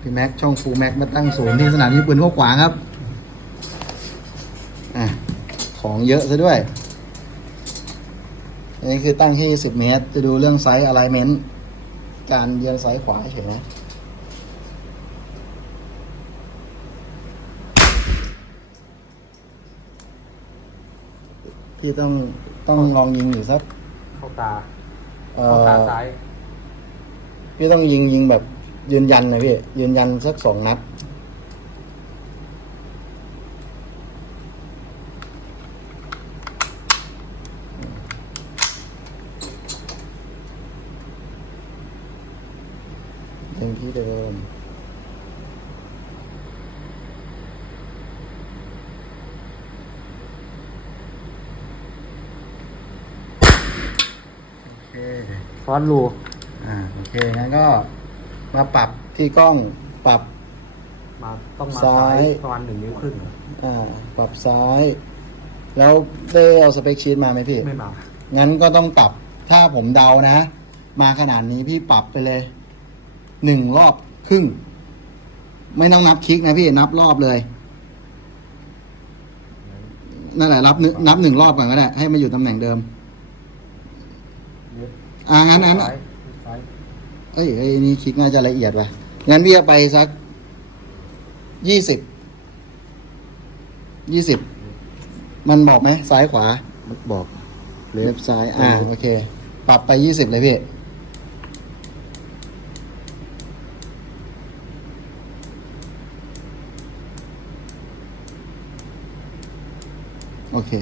พี่แม็กช่องฟูแม็กมาตั้งศูนย์ที่สนามยิงปืนพวกขวางครับอะของเยอะซะด้วยอันนี้คือตั้งที่10เมตร จะดูเรื่องไซส์อะไลเมนต์การเยียงซ้ายขวาเฉยนะพี่ต้องต้องลองยิงอยู่สักเข้าตาเอ่เข้าตาอซ้าย พี่ต้องยิงยิงแบบ ยืนยันเลยพี่ ยืนยันสักสองนัด ยังที่เดิมโอเคฟอนต์รู อ่า โอเคงั้นก็ มาปรับที่กล้องปรับ มาต้องมาซ้าซ้ายย ประมาณหนึ่งนิ้วครึ่งเหรออ่าปรับซ้าย แล้วได้เอาสเปคชีตมาไหมพี่ ไม่มางั้นก็ต้องปรับถ้าผมเดานะ มาขนาดนี้พี่ปรับไปเลยหนึ่งรอบครึ่ง ไม่ต้องนับคลิกนะพี่นับรอบเลยนั่นแหละรับนึนับหนึ่งรอบก่อนก็ได้ให้มาอยู่ตำแหน่งเดิม อ่างั้นงั้นซ้ายซ้ายเอ้ยไอ้นี่คลิกน่าจะละเอียดว่ะ งั้นพี่จะไปสักยี่สิบ ยี่สิบ มันบอกไหมซ้ายขวา บอกเลฟซ้าย อ่า โอเค ปรับไปยี่สิบเลยพี่ โอเค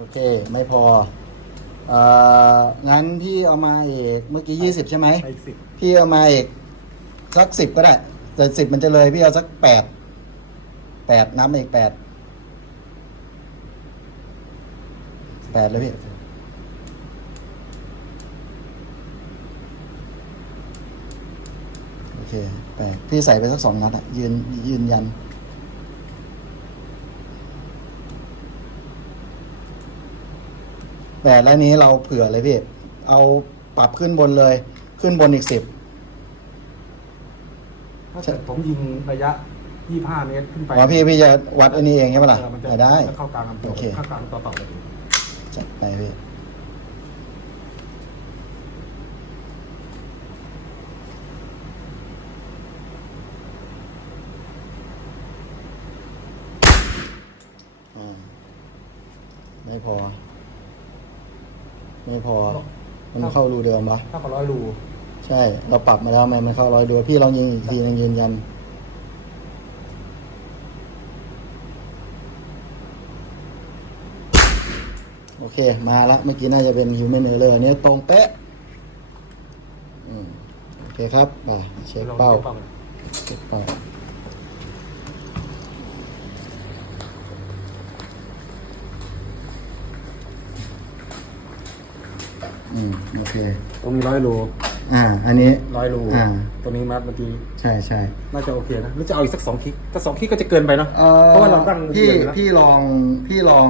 โอเค ไม่พอ เอ่อ งั้นพี่เอามาอีกเมื่อกี้ยี่สิบใช่ไหม ไปสิบพี่เอามาอีกสักสิบก็ได้แต่สิบมันจะเลยพี่เอาสักแปดแปดนับมาอีกแปดแปดเลยพี่โอเคแปดพี่ใส่ไปสักสองนัดอะยืนยืนยัน แปดแล้วนี้เราเผื่อเลยพี่ เอาปรับขึ้นบนเลย ขึ้นบนอีกสิบ ถ้าเกิดผมยิงระยะ 25 เมตรขึ้นไปอ๋อพี่พี่จะวัดอันนี้เองใช่ไหมล่ะเออมันจะอ่าได้ จะเข้ากลางลำตัวโอเค เข้ากลางต่อต่อเลยจัดไปพี่อ่าไม่พอ ไม่พอ มันเข้ารูเดิมปะถ้ากับร้อยรูใช่ เราปรับมาแล้วทำไมมันเข้าร้อยดูพี่ลองยิงอีกทีนึงยืนยันโอเค มาละเมื่อกี้น่าจะเป็น human error เนี่ยตรงเป๊ะอืมโอเคครับป่ะ เช็คเป้าลองเช็คเป้า อืมโอเค ตรงนี้ร้อยรูอ่า อันนี้ ร้อยรูอ่าตัวนี้มัดเมื่อกี้ใช่ใช่น่าจะโอเคนะหรือจะเอาอีกสักสองคลิกถ้าสองคลิกก็จะเกินไปเนาะอ่อเพราะว่าเราตั้งพี่เดือนอยู่แล้วพี่ลองพี่ลอง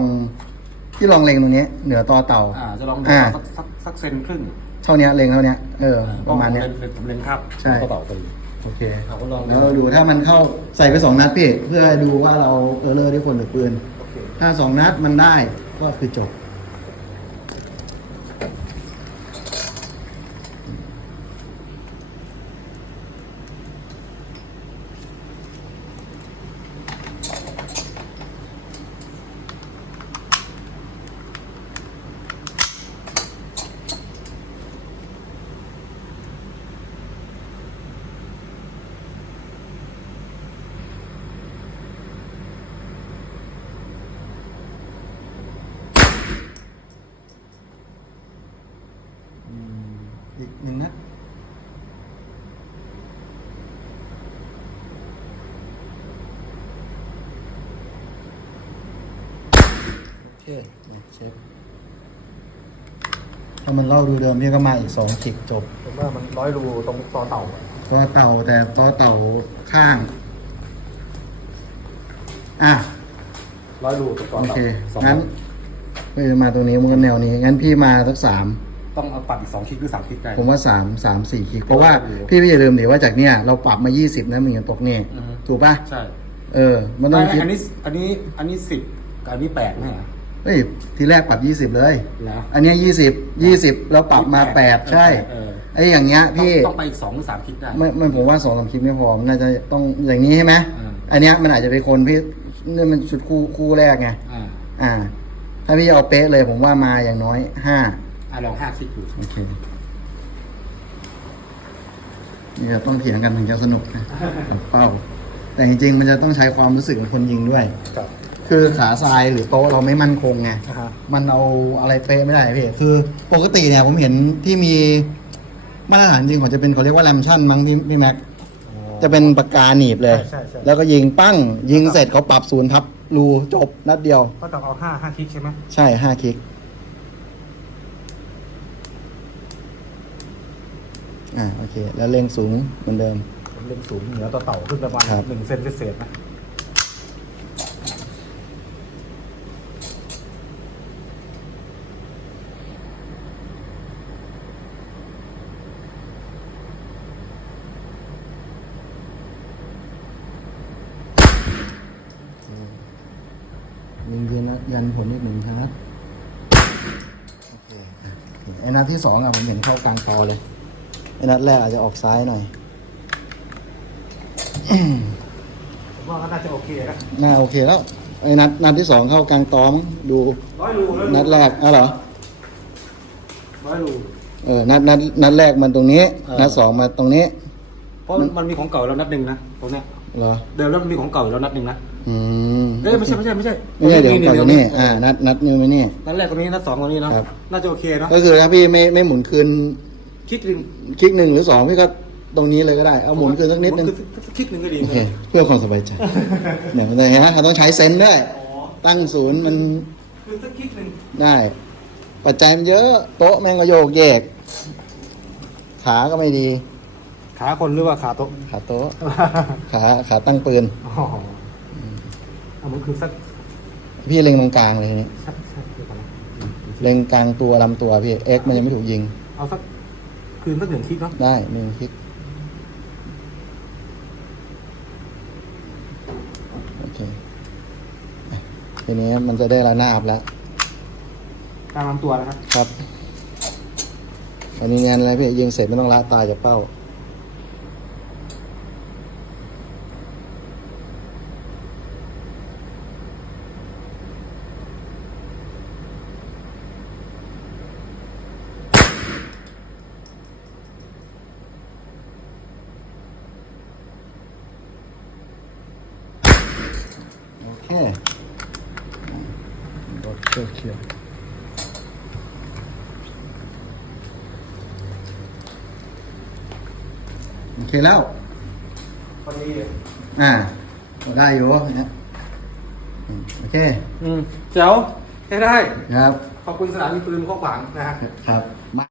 พี่ลองเล็งตรงนี้ เหนือต่อเต่า อ่าจะลองดูอ่า สักสักสักเซนครึ่งเท่าเนี้ยเล็งเท่าเนี้ยเออประมาณเนี้ยเลนผมเลนครับใช่ก็ต่อกันโอเคเราก็ลองดู แล้วดูถ้ามันเข้าใส่ไปสองนัดพี่เพื่อดูว่าเราเออร์เลอร์ได้คนหรือปืน โอเคถ้าสองนัดมันได้ก็คือจบ โอเคเช็คถ้ามันเล่าดูเดิมพี่ก็มาอีกสองขิกจบผมว่ามันร้อยรูตรงตอเต่าอะต่อเต่าแต่ต่อเต่าข้าง อะ ร้อยรูตรงตอโอเต่าเค สองงั้นพี่มาตรงนี้มันก็แนวนี้ งั้นพี่มาสักสาม ต้องเอาปรับอีกสองคลิกหรือสามคลิกได้ ผมว่าสามสามสี่คลิก เพราะว่าโอ้โหพี่พี่อย่าลืมดิว่าจากเนี้ยเราปรับมายี่สิบนะมันยังตกเนี่ยอือฮึ ถูกป่ะใช่เออ มันต้องคิด อันนี้อันนี้อันนี้สิบกับอันนี้แปดไหมอะ เฮ้ยทีแรกปรับยี่สิบเลยแล้วอันเนี้ยี่สิบยี่สิบแล้วปรับมาแปดใช่เออ ไอ้อย่างเงี้ยต้องพี่ ต้องไปอีกสองหรือสามคลิกได้ ไม่ไม่ผมว่าสองสามคลิปไม่พอมันน่าจะต้องอย่างนี้ใช่ไหมอ่า อันเนี้ยมันอาจจะเป็นคนพี่นี่มันชุดคู่คู่แรกไงอ่าอ่า ถ้าพี่เอาเป๊ะเลยผมว่ามาอย่างน้อยห้าอ่าลองห้าคลิกดูโอเคนี่จะต้องเถียงกันถึงจะสนุกนะกับเป้า แต่จริงๆมันจะต้องใช้ความรู้สึกของคนยิงด้วย ครับ คือขาทรายหรือโต๊ะเราไม่มั่นคงไงอ่าฮะ มันเอาอะไรเป๊ะไม่ได้พี่คือปกติเนี่ยผมเห็นที่มีมาตรฐานจริงเขาจะเป็นเขาเรียกว่าแรมชั่นมั้งพี่พี่แม็ก จะเป็นปากกาหนีบเลย ใช่ใช่ใช่ แล้วก็ยิงปั้ง ยิงเสร็จเขาปรับศูนย์ทับรูจบนัดเดียว ก็ต้องเอาห้าห้าคลิกใช่ไหมใช่ห้าคลิก อ่าโอเค แล้วเล็งสูงเหมือนเดิมผมเล็งสูงเหนือต่อเต่าขึ้นประมาณครับ หนึ่งเซนเศษๆนะ ยิงยืนนะยันผลอีกหนึ่งนัดโอเคไอ้นัดที่สองอะผมเห็นเข้ากลางคอเลยไอ้นัดแรกอาจจะออกซ้ายหน่อยผมว่าก็น่าจะโอเคนะน่าโอเคแล้วไอ้นัดนัดที่สองเข้ากลางตอมงดูร้อยรูร้อยรูนัดแรกอ้าวเหรอร้อยรูเออนัดนัดนัดแรกมันตรงนี้ นัดสองมาตรงนี้ เพราะมันมีของเก่าแล้วนัดหนึ่งนะตรงเนี้ย เหรอเดิมแล้วมันมีของเก่าอยู่แล้วนัดหนึ่งนะอืมเอ้ยไม่ใช่ไม่ใช่ไม่ใช่ไม่ใช่เดี๋ยวก่อนตรงนี้อ่านัดนัดมือมานี่ นัดแรกตรงนี้นัดสองตรงนี้เนาะครับ น่าจะโอเคเนาะก็คือถ้าพี่ไม่ไม่หมุนคืนคลิกหนึ่งคลิกหนึ่งหรือสองพี่ก็ตรงนี้เลยก็ได้เอาหมุนคืนสักนิดนึงหมุสักคลิกหนึ่งก็ดีโอเคเพื่อความสบายใจเนี่ยมันจะเห็นไหมเราต้องใช้เซนส์ด้วยอ๋อตั้งศูนย์มันคือสักคลิกหนึ่งได้ ปัจจัยมันเยอะ โต๊ะแม่งก็โยกแยก ขาก็ไม่ดี ขาคนหรือว่าขาโต๊ะขาโต๊ะ ขาขาตั้งปืนอ๋อเอามันคือสักพี่เล็งตรงกลางเลยทีนี้สักสักเดี๋ยวก่อนนะเล็งกลางตัวลำตัวพี่เอ็กมันยังไม่ถูกยิง เอาสักคืนสักหนึ่งคลิกเนาะได้หนึ่งคลิกโอเคอะทีนี้มันจะได้ระนาบแล้ว กลางลำตัวนะครับ ครับ อันนี้งานอะไรพี่ยิงเสร็จไม่ต้องละตาจากเป้า โอเครถเขียวเขียว โอเคแล้ว พอดีอ่าได้อยู่เนี่ยอืมโอเคอืมเจ๋วใช้ได้ ครับ ขอบคุณสถานีปืนข้อขวางนะฮะ ครับมา